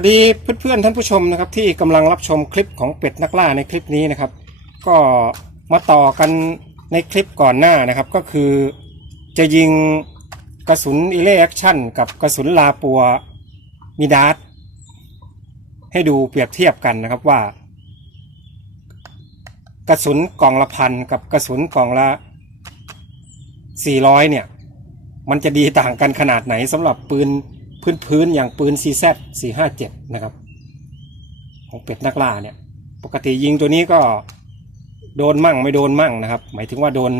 วัสดีเพื่อนๆท่านผู้ชมนะครับที่กำลังรับชมคลิปของเป็ดนักล่าในคลิปนี้นะครับ ก็มาต่อกันในคลิปก่อนหน้านะครับ ก็คือจะยิงกระสุนอิเล่แอคชั่นกับกระสุนลาปัวมิดาสให้ดูเปรียบเทียบกันนะครับว่า กระสุนกล่องละพันกับกระสุนกล่องละ 400 เนี่ย มันจะดีต่างกันขนาดไหนสำหรับปืน พื้นพื้นๆอย่างปืน CZ 457 นะครับ ของเป็ดนักล่าเนี่ย ปกติยิงตัวนี้ก็โดนมั่งไม่โดนมั่งนะครับ หมายถึงว่าโดน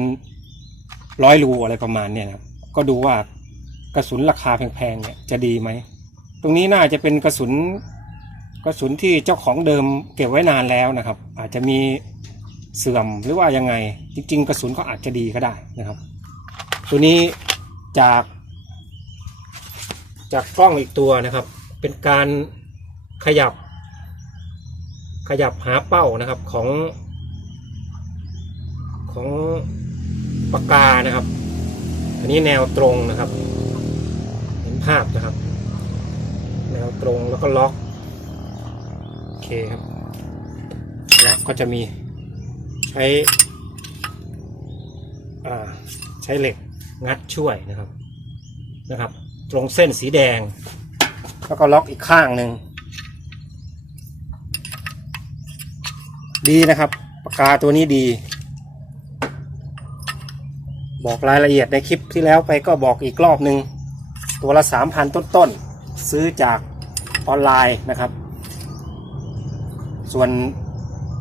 ร้อยรูอะไรประมาณเนี่ยนะครับ ก็ดูว่ากระสุนราคาแพงๆเนี่ยจะดีไหม ตรงนี้น่าจะเป็นกระสุนกระสุนที่เจ้าของเดิมเก็บไว้นานแล้วนะครับ อาจจะมีเสื่อมหรือว่ายังไง จริง ๆ กระสุนเขาอาจจะดีก็ได้นะครับ ตัวนี้จาก จากกล้องอีกตัวนะครับ เป็นการขยับ ขยับหาเป้านะครับของ ของปากกานะครับ อันนี้แนวตรงนะครับ เห็นภาพนะครับ แนวตรงแล้วก็ล็อกโอเคครับแล็อกก็จะมีใช้อ่าใช้เหล็กงัดช่วยนะครับนะครับ ตรงเส้นสีแดง แล้วก็ล็อกอีกข้างหนึ่ง ดีนะครับปากกาตัวนี้ดี บอกรายละเอียดในคลิปที่แล้วไปก็บอกอีกรอบหนึ่งตัวละสามพันต้นๆ ซื้อจากออนไลน์นะครับ ส่วน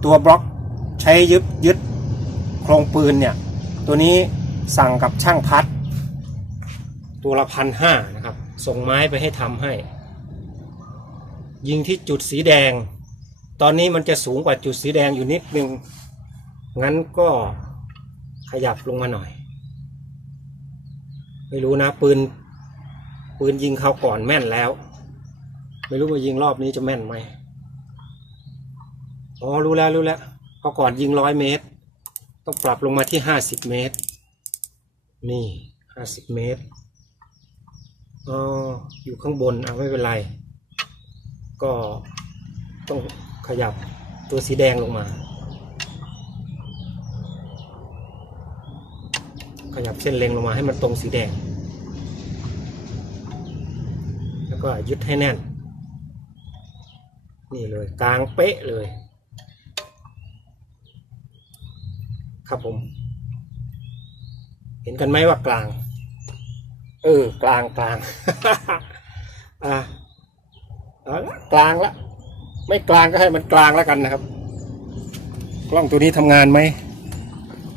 ตัวบล็อกใช้ยึดยึดโครงปืนเนี่ย ตัวนี้สั่งกับช่างพัด ตัวละพันห้านะครับ ส่งไม้ไปให้ทำให้ ยิงที่จุดสีแดง ตอนนี้มันจะสูงกว่าจุดสีแดงอยู่นิดนึง งั้นก็ขยับลงมาหน่อย ไม่รู้นะปืน ปืนยิงเขาก่อนแม่นแล้ว ไม่รู้ว่ายิงรอบนี้จะแม่นไหมอ๋อรู้แล้วรู้แล้วเขาก่อนยิงร้อยเมตร ต้องปรับลงมาที่ห้าสิบเมตร นี่ห้าสิบเมตร อ๋ออยู่ข้างบนเอาไม่เป็นไร ก็ต้องขยับตัวสีแดงลงมา ขยับเส้นเล็งลงมาให้มันตรงสีแดง แล้วก็ยึดให้แน่น นี่เลยกลางเป๊ะเลย ครับผม เห็นกันไหมว่ากลาง เออกลางกลางอะเอาละกลางละ ไม่กลางก็ให้มันกลางแล้วกันนะครับ กล้องตัวนี้ทำงานไหม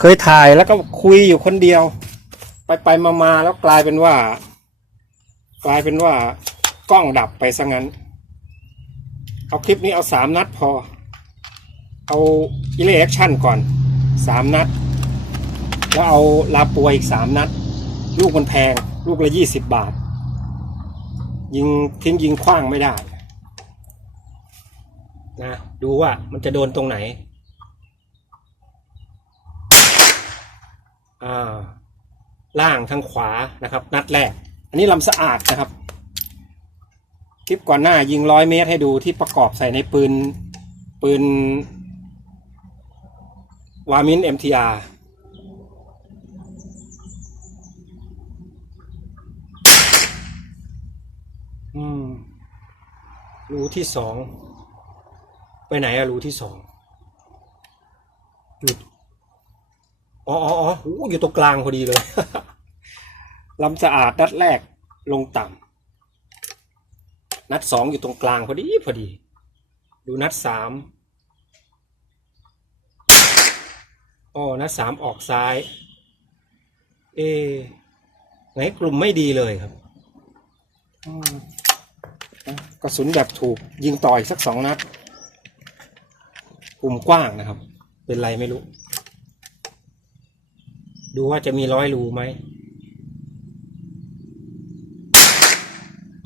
เคยถ่ายแล้วก็คุยอยู่คนเดียว ไปไปมามาแล้วกลายเป็นว่า กลายเป็นว่ากล้องดับไปซะงั้น เอาคลิปนี้เอาสามนัดพอ เอาอิเล็กชั่นก่อนสามนัด แล้วเอาลาปัวอีกสามนัด ลูกมันแพง ลูกละยี่สิบบาท ยิงทิ้งยิงคว้างไม่ได้นะดูว่ามันจะโดนตรงไหนอ่าล่างทางขวานะครับ นัดแรก อันนี้ลำสะอาดนะครับ คลิปก่อนหน้ายิงร้อยเมตรให้ดูที่ประกอบใส่ในปืนปืนวามิน MTR อืม รูที่สองไปไหนอะรูที่สองอยู่อ๋ออ๋ออ๋ออยู่ตรงกลางพอดีเลยลำสะอาดนัดแรกลงต่ำนัดสองอยู่ตรงกลางพอดีพอดี ดูนัดสามอ๋อนัดสามออกซ้าย เอไหนกลุ่มไม่ดีเลยครับอืม กระสุนแบบถูกยิงต่ออีกสักสองนัดกลุ่มกว้างนะครับ เป็นไรไม่รู้ ดูว่าจะมีร้อยรูไหม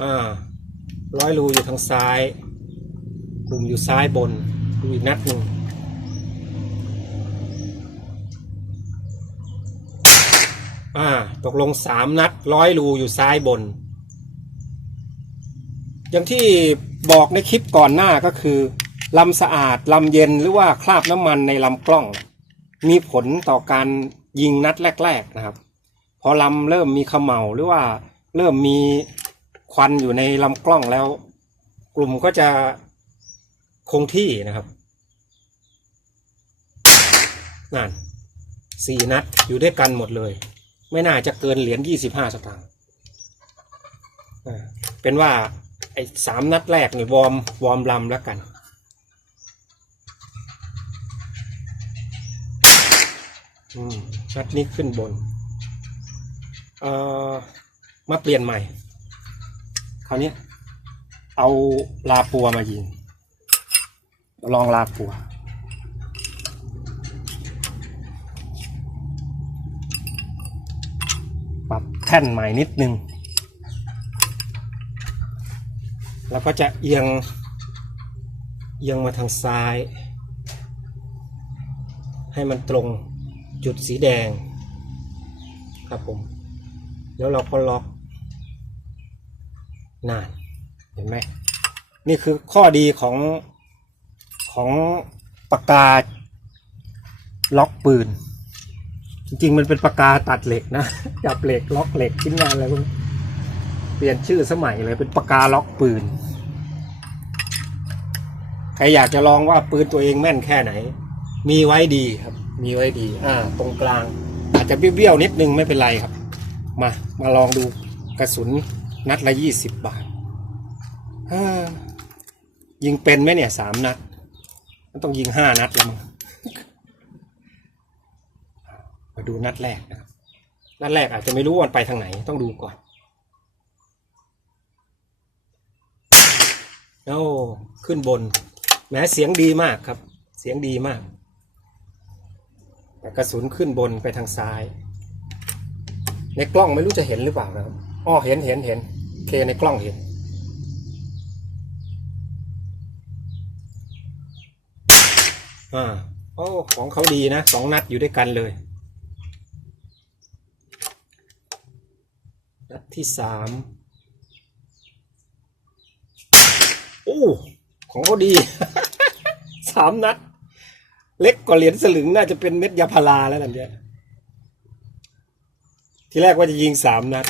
อ่าร้อยรูอยู่ทางซ้ายกลุ่มอยู่ซ้ายบนดูอีกนัดหนึ่งอ่าตกลงสามนัดร้อยรูอยู่ซ้ายบน อย่างที่บอกในคลิปก่อนหน้าก็คือลำสะอาดลำเย็นหรือว่าคราบน้ำมันในลำกล้อง มีผลต่อการยิงนัดแรก ๆนะครับ พอลำเริ่มมีขมเหลาหรือว่าเริ่มมีควันอยู่ในลำกล้องแล้ว กลุ่มก็จะคงที่นะครับนั่นสี่นัดอยู่ด้วยกันหมดเลย ไม่น่าจะเกินเหรียญยี่สิบห้าสตางค์เป็นว่า ไอ้สามนัดแรกเนี่ยวอร์มวอร์มลำแล้วกันอืมนัดนี้ขึ้นบน เอ่อ มาเปลี่ยนใหม่ คราวนี้เอาลาปัวมายิง ลองลาปัว ปรับแท่นใหม่นิดนึง แล้วก็จะเอียงเอียงมาทางซ้าย ให้มันตรงจุดสีแดงครับผม แล้วเราก็ล็อกนานเห็นไหมนี่คือข้อดีของของปากกาล็อกปืน จริงๆ มันเป็นปากกาตัดเหล็กนะ จับเหล็กล็อกเหล็กชิ้นงานอะไรพวกนี้ เปลี่ยนชื่อสมัยเลยเป็นปากกาล็อกปืน ใครอยากจะลองว่าปืนตัวเองแม่นแค่ไหน มีไว้ดีครับ มีไว้ดี อ่า ตรงกลาง อาจจะเบี้ยวๆนิดนึงไม่เป็นไรครับ มา มาลองดูกระสุนนัดละยี่สิบบาทายิงเป็นไหมเนี่ยสามนัด มันต้องยิงห้านัดแล้วมั้งมาดูนัดแรกนะครับ นัดแรกอาจจะไม่รู้วันไปทางไหนต้องดูก่อน โอ้ขึ้นบนแม้เสียงดีมากครับ เสียงดีมาก กระสุนขึ้นบนไปทางซ้าย ในกล้องไม่รู้จะเห็นหรือเปล่านะครับอ๋อเห็นเห็นเห็นเคในกล้องเห็น อ่าโอ้ของเขาดีนะสองนัดอยู่ด้วยกันเลย นัดที่สาม โอ้ของเขาดี สามนัด เล็กกว่าเหรียญสลึงน่าจะเป็นเม็ดยาพาราแล้วนั่นเนี่ยทีแรกว่าจะยิงสามนัด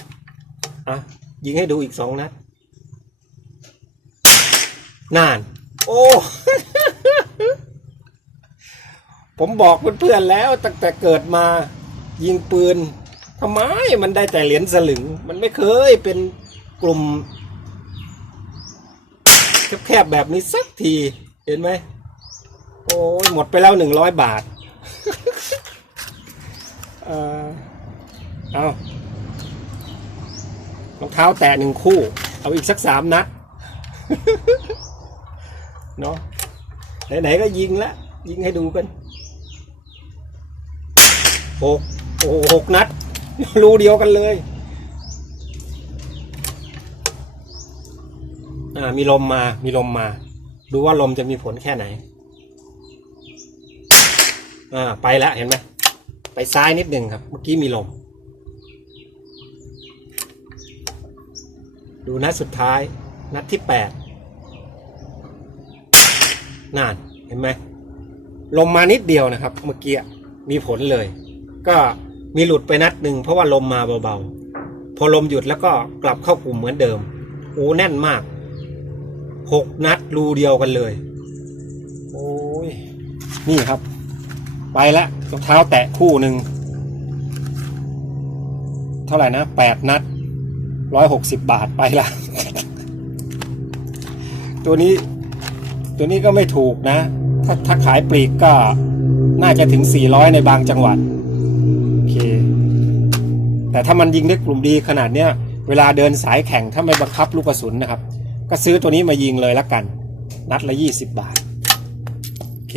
อะ ยิงให้ดูอีกสองนัดนาน โอ้ ผมบอกเพื่อนๆแล้วตั้งแต่เกิดมา ยิงปืนทำไมมันได้แต่เหรียญสลึง มันไม่เคยเป็นกลุ่ม แคบๆแบบนี้สักที เห็นไหม โอ้ยหมดไปแล้วหนึ่งร้อยบาท เออเอารองเท้าแตะหนึ่งคู่ เอาอีกสักสามนัด เนาะไหนๆก็ยิงละ ยิงให้ดูกันหกโอ้หกนัด รูเดียวกันเลย อ่ามีลมมา มีลมมา ดูว่าลมจะมีผลแค่ไหน อ่า ไปแล้วเห็นไหมไปซ้ายนิดหนึ่งครับ เมื่อกี้มีลม ดูนัดสุดท้าย นัดที่แปดนานเห็นไหมลมมานิดเดียวนะครับ เมื่อกี้มีผลเลย ก็มีหลุดไปนัดหนึ่งเพราะว่าลมมาเบาๆ พอลมหยุดแล้วก็กลับเข้ากลุ่มเหมือนเดิมโอ้แน่นมาก หกนัดรูเดียวกันเลย โอ้ย นี่ครับ ไปละรองเท้าแตะคู่หนึ่ง เท่าไหร่นะแปดนัดร้อยหกสิบบาทไปละ ตัวนี้ ตัวนี้ก็ไม่ถูกนะ ถ้าถ้าขายปลีกก็น่าจะถึง 400 ในบางจังหวัด โอเค แต่ถ้ามันยิงได้กลุ่มดีขนาดเนี้ย เวลาเดินสายแข่งถ้าไม่บังคับลูกกระสุนนะครับ ก็ซื้อตัวนี้มายิงเลยละกัน นัดละ 20 บาท โอเค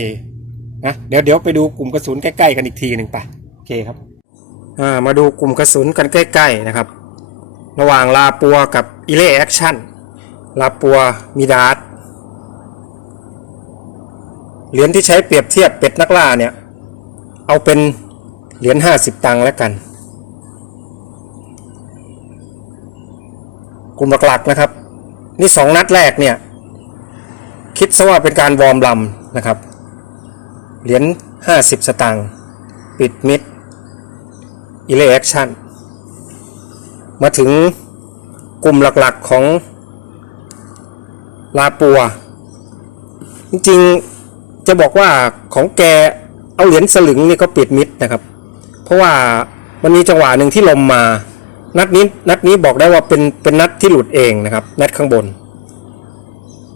นะเดี๋ยวเดี๋ยวไปดูกลุ่มกระสุนใกล้ๆกันอีกทีหนึ่งไปโอเคครับอ่ามาดูกลุ่มกระสุนกันใกล้ๆนะครับ ระหว่างลาปัวกับอิเล่แอคชั่นลาปัวมีดาร์ตเหรียญที่ใช้เปรียบเทียบเป็ดนักล่าเนี่ย เอาเป็นเหรียญห้าสิบตังค์แล้วกันกลุ่มหลักๆนะครับ นี่สองนัดแรกเนี่ย คิดซะว่าเป็นการวอร์มลำนะครับ เหรียญ50สตางค์ปิดมิดอิเลแอคชั่นมาถึงกลุ่มหลักๆของลาปัว จริงๆจะบอกว่าของแกเอาเหรียญสลึงนี่ก็ปิดมิดนะครับ เพราะว่ามันมีจังหวะหนึ่งที่ลมมา นัดนี้นัดนี้บอกได้ว่าเป็นเป็นนัดที่หลุดเองนะครับ นัดข้างบน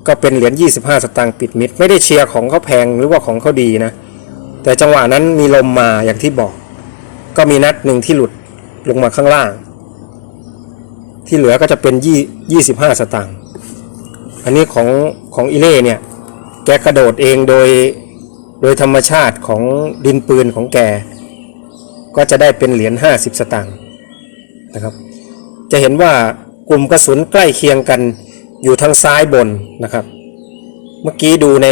ก็เป็นเหรียญ25 สตางค์ปิดมิด ไม่ได้เชียร์ของเขาแพงหรือว่าของเขาดีนะ แต่จังหวะนั้นมีลมมาอย่างที่บอก ก็มีนัดหนึ่งที่หลุดลงมาข้างล่าง ที่เหลือก็จะเป็นยี่25 สตางค์อันนี้ของของอิเล่เนี่ย แกกระโดดเองโดยโดยธรรมชาติของดินปืนของแก ก็จะได้เป็นเหรียญ50 สตางค์ นะครับ จะเห็นว่ากลุ่มกระสุนใกล้เคียงกันอยู่ทางซ้ายบนนะครับ เมื่อกี้ดูใน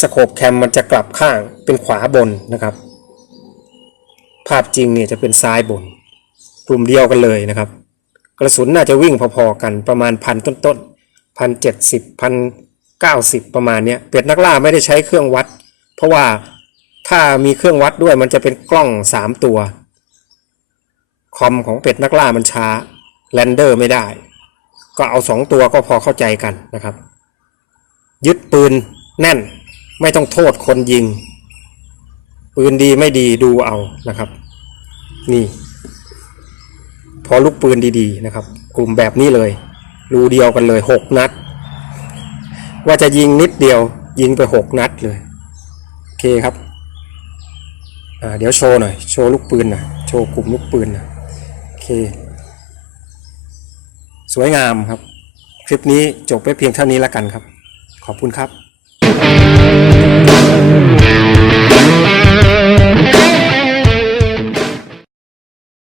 สโคปแคมมันจะกลับข้างเป็นขวาบนนะครับ ภาพจริงเนี่ยจะเป็นซ้ายบน กลุ่มเดียวกันเลยนะครับ กระสุนน่าจะวิ่งพอๆกันประมาณพันต้นๆพันเจ็ดสิบพันเก้าสิบประมาณเนี้ยเป็ดนักล่าไม่ได้ใช้เครื่องวัด เพราะว่าถ้ามีเครื่องวัดด้วยมันจะเป็นกล้องสามตัว คอมของเป็ดนักล่ามันช้าแรนเดอร์ไม่ได้ ก็เอาสองตัวก็พอเข้าใจกันนะครับ ยึดปืนแน่นไม่ต้องโทษคนยิง ปืนดีไม่ดีดูเอานะครับ นี่ พอลูกปืนดีๆนะครับ กลุ่มแบบนี้เลยรูเดียวกันเลยหกนัด ว่าจะยิงนิดเดียวยิงไปหกนัดเลย โอเคครับ อ่าเดี๋ยวโชว์หน่อย โชว์ลูกปืนหน่อยโชว์กลุ่มลูกปืนหน่อย สวยงามครับ คลิปนี้จบไปเพียงเท่านี้แล้วกันครับ ขอบคุณครับ